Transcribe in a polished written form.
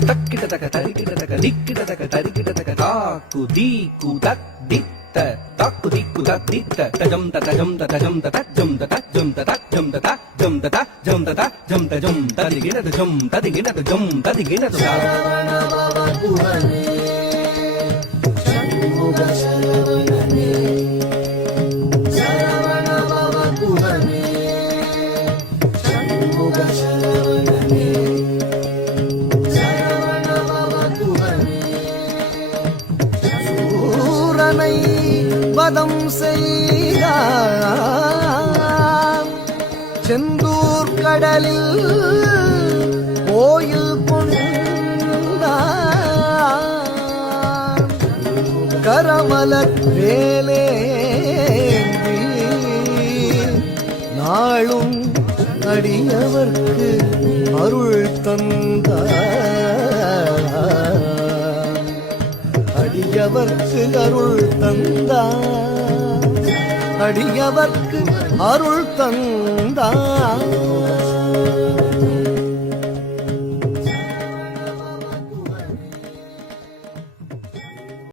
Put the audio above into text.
தக்கிடதக தரிகிடதக திக்கிடதக தரிகிடதக தாக்கு தீக்கு தக் தித்த தாக்கு தீக்கு தக் தித்த தஜம் தஜம் தஜம் தஜம் தஜம் தஜம் தஜம் தஜம் தஜம் தஜம் ததிகிடத ஜம் ததிகிடத ஜம் ததிகிடத சரவண பவ குஹனே சண்முக சரவணனே சரவண பவ குஹனே சண்முக சரவணனே சரவண பவ குஹனே சூரனை வதம் செய்தார் செந்தூர் கடலில் கோயில் கொண்டார் கரமலர் வேலேந்தி நாளும் அடியவர்க்கு அருள் தந்தார் அடியவர்க்கு அருள் தந்தார் அடியவர்க்கு அருள் தந்தார்